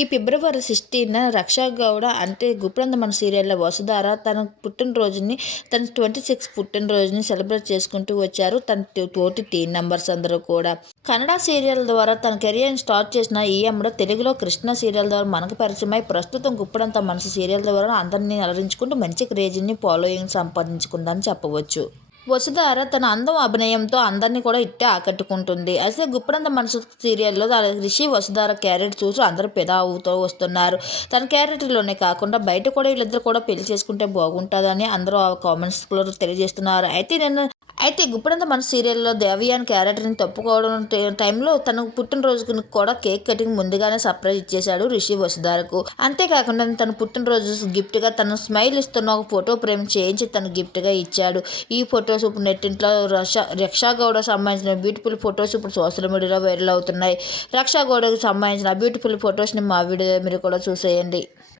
ఈ ఫిబ్రవరి సిక్స్టీన్ రక్షా గౌడ అంటే గుప్రంద మన సీరియల్లో వసుధార తన పుట్టినరోజుని తన ట్వంటీ సిక్స్ పుట్టినరోజుని సెలబ్రేట్ చేసుకుంటూ వచ్చారు. తన తోటి టీం అందరూ కూడా. కన్నడ సీరియల్ ద్వారా తన కెరియర్ని స్టార్ట్ చేసిన ఈ అమ్మడు తెలుగులో కృష్ణ సీరియల్ ద్వారా మనకు పరిచయమై ప్రస్తుతం గుప్పడంత మనసు సీరియల్ ద్వారా అందరినీ అలరించుకుంటూ మంచి క్రేజ్ని ఫాలోయింగ్ సంపాదించుకుందని చెప్పవచ్చు. వసుధార తన అందం అభినయంతో అందరినీ కూడా ఇట్టే ఆకట్టుకుంటుంది. అయితే గుప్పడంత మనసు సీరియల్లో తన రిషి వసుధార క్యారెట్ చూసి అందరూ పెదావుతో అవుతూ వస్తున్నారు. తన క్యారెట్లోనే కాకుండా బయట కూడా వీళ్ళిద్దరు కూడా పెళ్ళి చేసుకుంటే బాగుంటుందని అందరూ ఆ కామెంట్స్లో తెలియజేస్తున్నారు. అయితే నేను అయితే గుప్పడంత మన సీరియల్లో దేవయాన్ క్యారెక్టర్ని తప్పుకోవడం టైంలో తన పుట్టినరోజుకు కూడా కేక్ కటింగ్ ముందుగానే సర్ప్రైజ్ ఇచ్చేశాడు రిషి వసుధారకు. అంతేకాకుండా తన పుట్టినరోజు గిఫ్ట్గా తన స్మైల్ ఇస్తున్న ఒక ఫోటో ఫ్రేమ్ చేయించి తన గిఫ్ట్గా ఇచ్చాడు. ఈ ఫొటోస్ ఇప్పుడు నెట్టింట్లో రక్ష రక్షా గౌడ సంబంధించిన బ్యూటిఫుల్ ఫొటోస్ ఇప్పుడు సోషల్ మీడియాలో వైరల్ అవుతున్నాయి. రక్షా గౌడకు సంబంధించిన బ్యూటిఫుల్ ఫొటోస్ని మా వీడియో మీరు కూడా చూసేయండి.